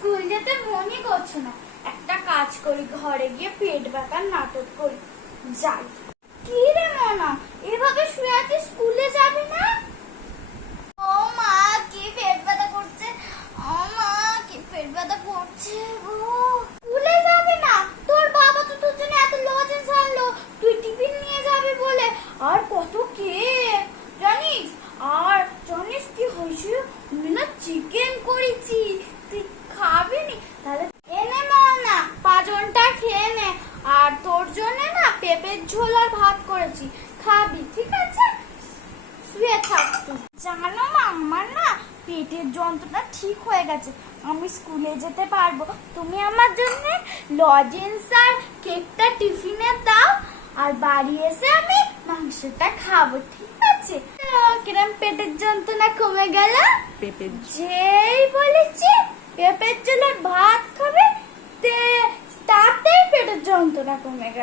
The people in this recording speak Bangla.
স্কুল যেতে মনই করছে না। একটা কাজ করি, ঘরে গিয়ে পেট ব্যথার নাটক করি। যাই। কি রে মনা, এভাবে শুয়ে আছিস, স্কুলে যাবি না? ও মা, কি পেট ব্যথা করছে। ও মা, কি পেট ব্যথা করছে গো। স্কুলে যাবি না? তোর বাবা তো তোর জন্য এত লজেন্স আনলো, তুই টিফিন নিয়ে যাবি বলে। আর কত কেক জানিস? আর জানিস কি হয়েছে? আমি না চিকেন করেছি, তুই খাবি নি? তাহলে এনে মনা, পাঁচনটা খেয়ে নে। আর তোর জন্য না পেঁপের ঝোল আর ভাত করেছি, খাবি? ঠিক আছে, শুয়ে থাক তুই। জানো মা, আমার না পেটের যন্ত্রণা ঠিক হয়ে গেছে, আমি স্কুলে যেতে পারবো। তুমি আমার জন্য লজেন্স আর কেকটা টিফিনে দাও, আর বাড়ি এসে আমি মাংসটা খাবো। ঠিক আছে? কিরম পেটের যন্ত্রণা কমে গেল? পেঁপের যেই বলেছি পেঁপের ঝোলের ভাত খাবে, তাতেই পেটের যন্ত্রণা কমে গেল।